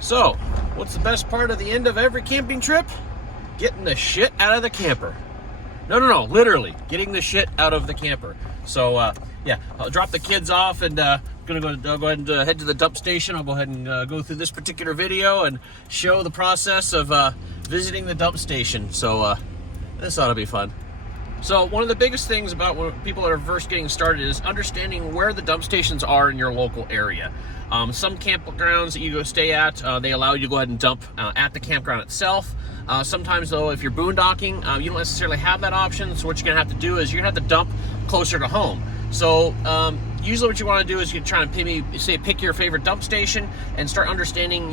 So, what's the best part of the end of every camping trip? Getting the shit out of the camper. No, literally, getting the shit out of the camper. So, yeah, I'll drop the kids off and gonna go ahead and head to the dump station. I'll go ahead and go through this particular video and show the process of visiting the dump station. So, this ought to be fun. So one of the biggest things about when people are first getting started is understanding where the dump stations are in your local area. Some campgrounds that you go stay at, they allow you to go ahead and dump at the campground itself. Sometimes though, if you're boondocking, you don't necessarily have that option. So what you're gonna have to do is you're gonna have to dump closer to home. So usually what you want to do is you try and pick your favorite dump station and start understanding,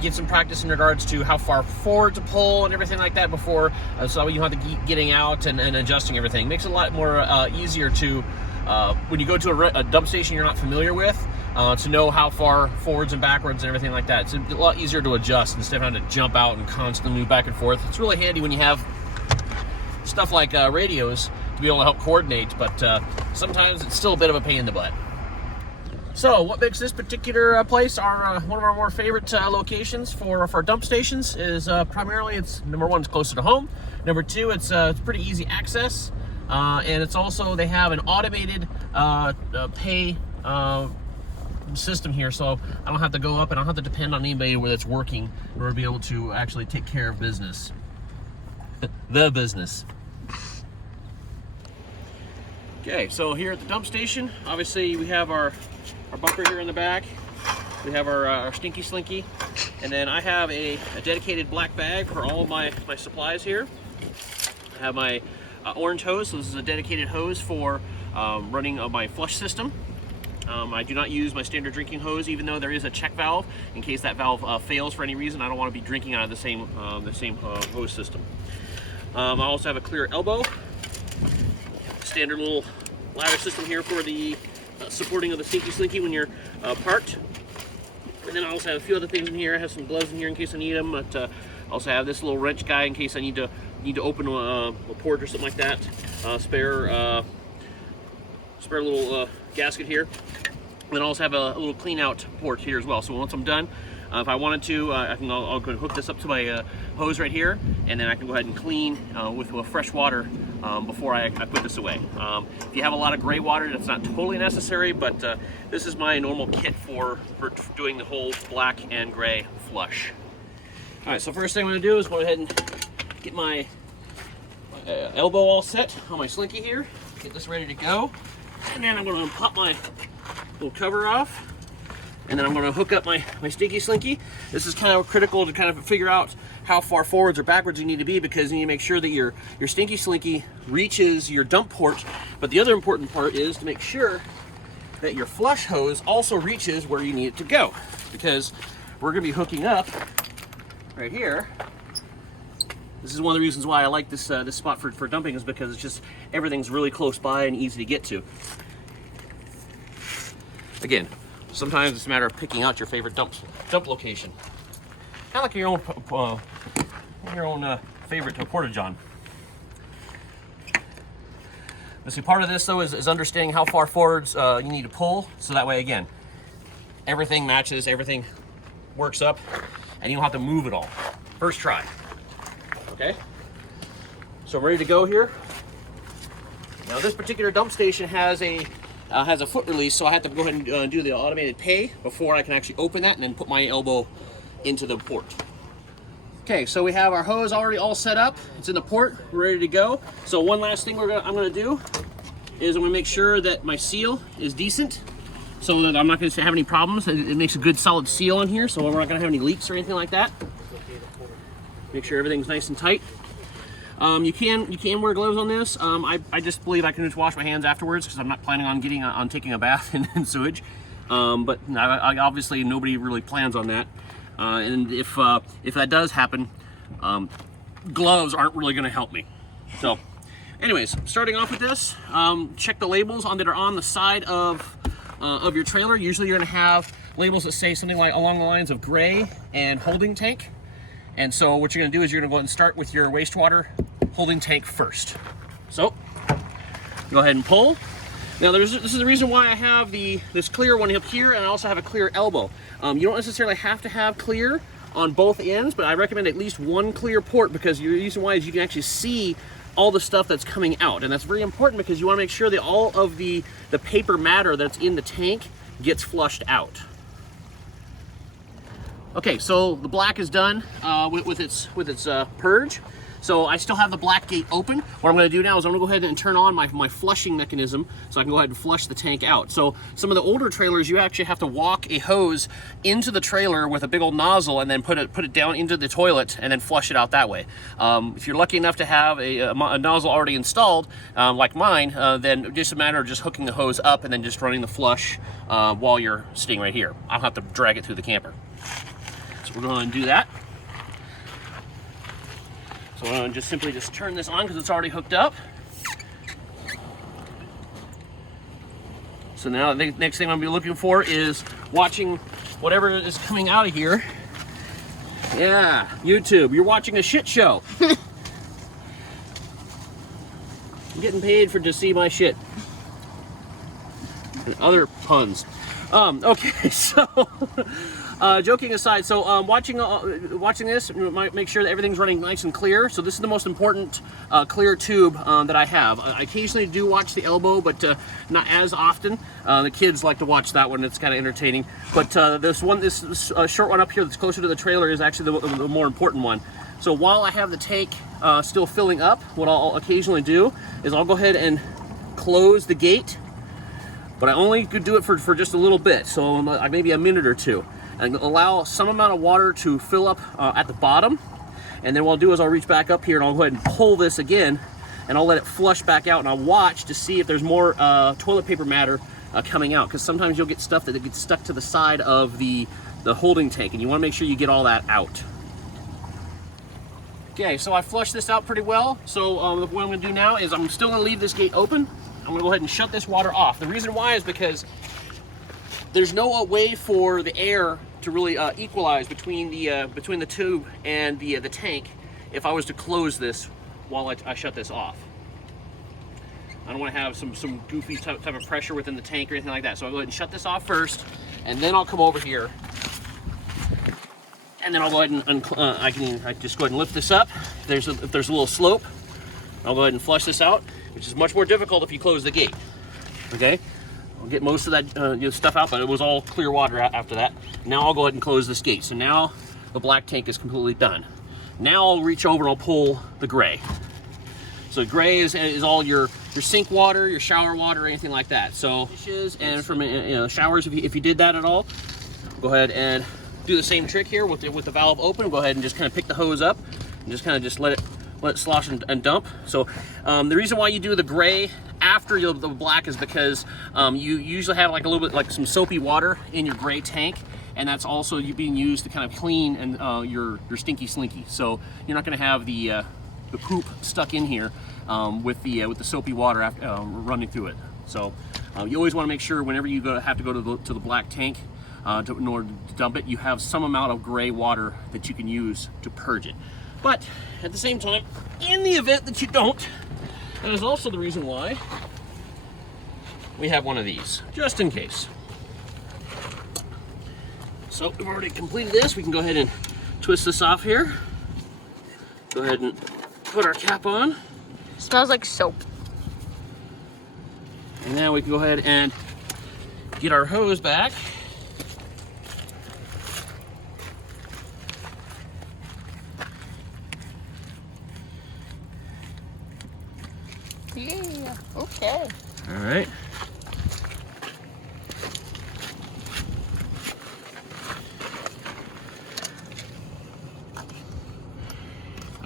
get some practice in regards to how far forward to pull and everything like that before, so you have to keep getting out and adjusting everything. Makes it a lot more easier to, when you go to a dump station you're not familiar with, to know how far forwards and backwards and everything like that. It's a lot easier to adjust instead of having to jump out and constantly move back and forth. It's really handy when you have stuff like radios to be able to help coordinate, but sometimes it's still a bit of a pain in the butt. So what makes this particular place one of our more favorite locations for dump stations is primarily, it's number one, it's closer to home. Number two, it's pretty easy access, and it's also, they have an automated pay system here, so I don't have to go up and I don't have to depend on anybody where that's working in order to be able to actually take care of business. The business. Okay, so here at the dump station, obviously we have our bumper here in the back. We have our Stinky Slinky, and then I have a dedicated black bag for all of my supplies here. I have my orange hose, so this is a dedicated hose for running my flush system. I do not use my standard drinking hose, even though there is a check valve. In case that valve fails for any reason, I don't want to be drinking out of the same hose system. I also have a clear elbow. Standard little ladder system here for the supporting of the Stinky Slinky when you're parked. And then I also have a few other things in here. I have some gloves in here in case I need them, but I also have this little wrench guy in case I need to open a port or something like that. Spare little gasket here. And then I also have a little clean out port here as well. So once I'm done, if I wanted to, I'll go and hook this up to my hose right here, and then I can go ahead and clean with fresh water before I put this away. If you have a lot of gray water, that's not totally necessary, but this is my normal kit for doing the whole black and gray flush. All right, so first thing I'm gonna do is go ahead and get my elbow all set on my Slinky here, get this ready to go, and then I'm gonna pop my little cover off. And then I'm going to hook up my Stinky Slinky. This is kind of critical to kind of figure out how far forwards or backwards you need to be, because you need to make sure that your Stinky Slinky reaches your dump port. But the other important part is to make sure that your flush hose also reaches where you need it to go, because we're going to be hooking up right here. This is one of the reasons why I like this spot for dumping, is because it's just everything's really close by and easy to get to. Again, sometimes it's a matter of picking out your favorite dump location. Kind of like your own favorite porta-john. But see, part of this though is understanding how far forwards you need to pull, so that way again, everything matches, everything works up, and you don't have to move it all. First try. Okay? So I'm ready to go here. Now this particular dump station has a foot release, so I have to go ahead and do the automated pay before I can actually open that and then put my elbow into the port. Okay, so we have our hose already all set up. It's in the port, we're ready to go. So one last thing I'm gonna do is I'm gonna make sure that my seal is decent, so that I'm not gonna have any problems. It makes a good solid seal in here, so we're not gonna have any leaks or anything like that. Make sure everything's nice and tight. You can wear gloves on this. I just believe I can just wash my hands afterwards, because I'm not planning on taking a bath in sewage. But I obviously nobody really plans on that. And if that does happen, gloves aren't really going to help me. So, anyways, starting off with this, check the labels that are on the side of your trailer. Usually you're going to have labels that say something like along the lines of gray and holding tank. And so what you're going to do is you're going to go ahead and start with your wastewater holding tank first. So go ahead and pull. Now this is the reason why I have this clear one up here, and I also have a clear elbow. You don't necessarily have to have clear on both ends, but I recommend at least one clear port, because the reason why is you can actually see all the stuff that's coming out, and that's very important because you want to make sure that all of the paper matter that's in the tank gets flushed out. Okay, so the black is done with its purge. So I still have the black gate open. What I'm going to do now is I'm going to go ahead and turn on my flushing mechanism so I can go ahead and flush the tank out. So some of the older trailers, you actually have to walk a hose into the trailer with a big old nozzle and then put it down into the toilet and then flush it out that way. If you're lucky enough to have a nozzle already installed, like mine, then just a matter of just hooking the hose up and then just running the flush while you're sitting right here. I'll have to drag it through the camper. So we're going to do that. So I'm going to simply turn this on because it's already hooked up. So now the next thing I'm going to be looking for is watching whatever is coming out of here. Yeah, YouTube, you're watching a shit show. I'm getting paid to see my shit. And other puns. Okay, so joking aside, so watching this, make sure that everything's running nice and clear. So this is the most important clear tube that I have. I occasionally do watch the elbow, but not as often. The kids like to watch that one; it's kind of entertaining. But this short one up here that's closer to the trailer is actually the more important one. So while I have the tank still filling up, what I'll occasionally do is I'll go ahead and close the gate. But I only could do it for just a little bit, so maybe a minute or two, and allow some amount of water to fill up at the bottom. And then what I'll do is I'll reach back up here and I'll go ahead and pull this again, and I'll let it flush back out, and I'll watch to see if there's more toilet paper matter coming out, because sometimes you'll get stuff that gets stuck to the side of the holding tank, and you want to make sure you get all that out. Okay, so I flushed this out pretty well. So what I'm going to do now is I'm still going to leave this gate open. I'm going to go ahead and shut this water off. The reason why is because there's no way for the air to really equalize between the tube and the tank if I was to close this while I shut this off. I don't want to have some goofy type of pressure within the tank or anything like that. So I'll go ahead and shut this off first, and then I'll come over here, and then I'll go ahead and I can just go ahead and lift this up. If there's a little slope, I'll go ahead and flush this out, which is much more difficult if you close the gate. Okay, I'll get most of that stuff out, but it was all clear water after that. Now I'll go ahead and close this gate. So now the black tank is completely done. Now I'll reach over and I'll pull the gray. So gray is all your sink water, your shower water, anything like that. So dishes and from showers, if you did that at all, go ahead and do the same trick here with the valve open. Go ahead and just kind of pick the hose up and just kind of let it slosh and dump. So the reason why you do the gray after the black is because you usually have like a little bit like some soapy water in your gray tank, and that's also being used to kind of clean and your stinky slinky. So you're not going to have the poop stuck in here with the soapy water after, running through it. So you always want to make sure whenever you have to go to the black tank in order to dump it, you have some amount of gray water that you can use to purge it. But at the same time, in the event that you don't, that is also the reason why we have one of these, just in case. So we've already completed this. We can go ahead and twist this off here. Go ahead and put our cap on. Smells like soap. And now we can go ahead and get our hose back. Yeah, okay. All right.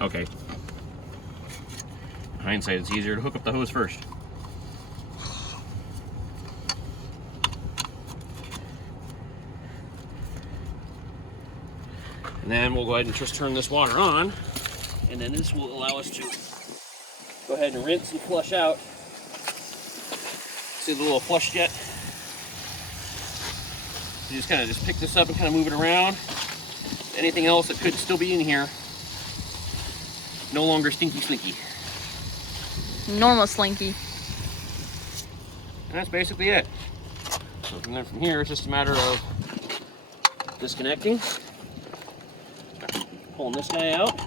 Okay. Hindsight, it's easier to hook up the hose first. And then we'll go ahead and just turn this water on, and then this will allow us to go ahead and rinse and flush out. See the little flush jet? You just kind of pick this up and kind of move it around. Anything else that could still be in here, no longer stinky slinky. Normal slinky. And that's basically it. So then from here, it's just a matter of disconnecting, pulling this guy out.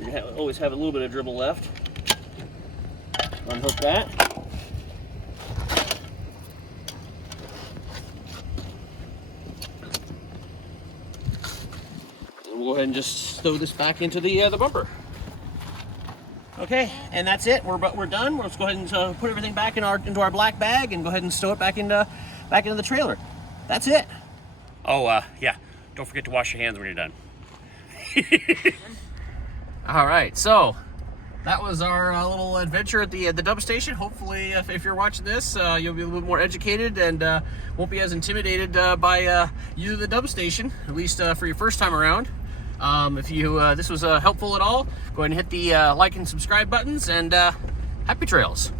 You always have a little bit of dribble left. Unhook that. And we'll go ahead and just stow this back into the bumper. Okay, and that's it. We're done. Let's go ahead and put everything back into our black bag and go ahead and stow it back into the trailer. That's it. Oh, yeah. Don't forget to wash your hands when you're done. All right, so that was our little adventure at the dump station. Hopefully, if you're watching this, you'll be a little bit more educated and won't be as intimidated by using the dump station, at least for your first time around. If this was helpful at all, go ahead and hit the like and subscribe buttons, and happy trails.